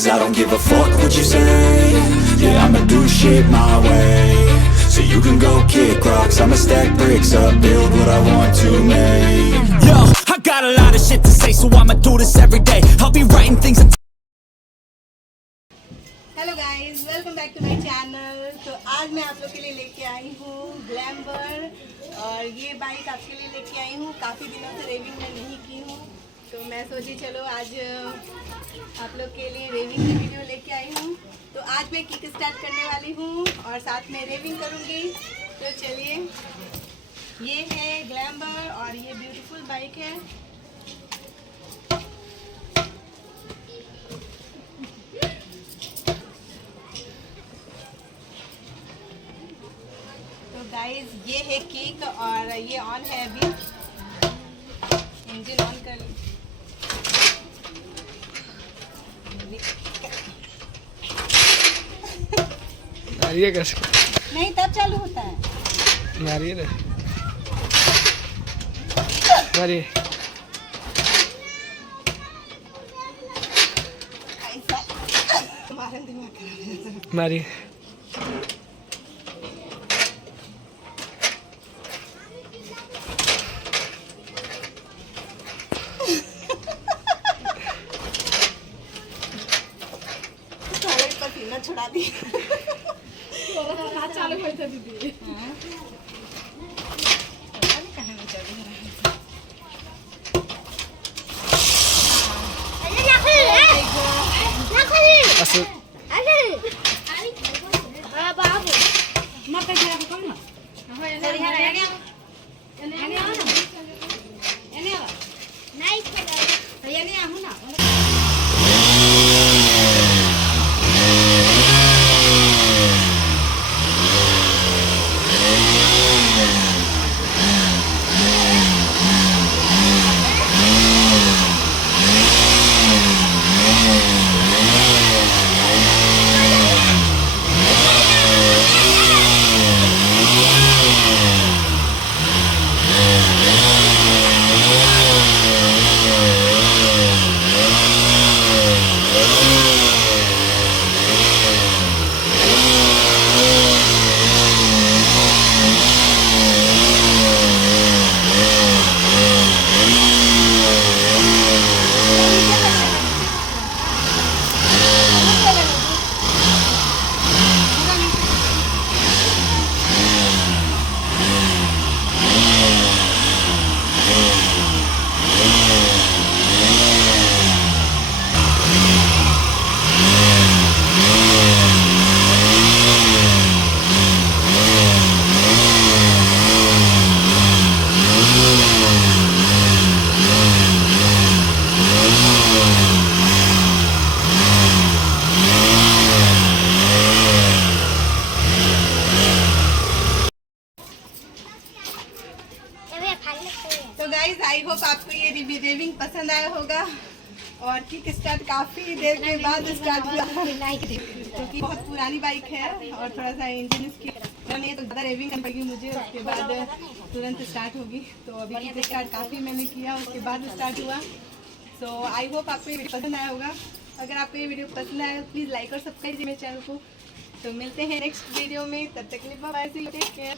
Cause I don't give a fuck what you say. Yeah, I'ma do shit my way. So you can go kick rocks, I'ma stack bricks up, build what I want to make. Yo, I got a lot of shit to say, so I'ma do this every day. I'll be writing things. Hello guys, welcome back to my channel. तो आज मैं आप लोग के लिए लेके आई हूँ glamour, और ये बाइक आपके लिए लेके आई हूँ। काफ़ी दिनों से रेविंग में नहीं की हूँ, तो मैं सोची चलो आज आप लोग के लिए रेविंग की वीडियो लेके आई हूँ। तो आज मैं किक स्टार्ट करने वाली हूँ और साथ में रेविंग करूँगी। तो चलिए, ये है ग्लैमर और ये ब्यूटीफुल बाइक है। गाइस, ये है किक और ये ऑन है अभी। इंजन ऑन कर ली। मारिए कैसे? नहीं, तब चालू होता है। मारिए ना, मारिए। हमारा दिमाग खराब है। मारिए। पसीना छुड़ा दी। चालू होता दीदी। तो गाइज, आई होप आपको ये रेविंग पसंद आया होगा। और किक स्टार्ट काफ़ी देर के बाद स्टार्ट हुआ, क्योंकि बहुत पुरानी बाइक है और थोड़ा सा इंजन इसकी नहीं, तो ज़्यादा रेविंग करनी पड़ेगी मुझे, उसके बाद तुरंत स्टार्ट होगी। तो अभी किक स्टार्ट काफ़ी मैंने किया, उसके बाद स्टार्ट हुआ। सो आई होप आपको ये वीडियो पसंद आया होगा। अगर आपको ये वीडियो पसंद आया तो प्लीज़ लाइक और सब्सक्राइब कीजिए मेरे चैनल को। तो मिलते हैं नेक्स्ट वीडियो में, तब तक के लिए bye, see you, take care.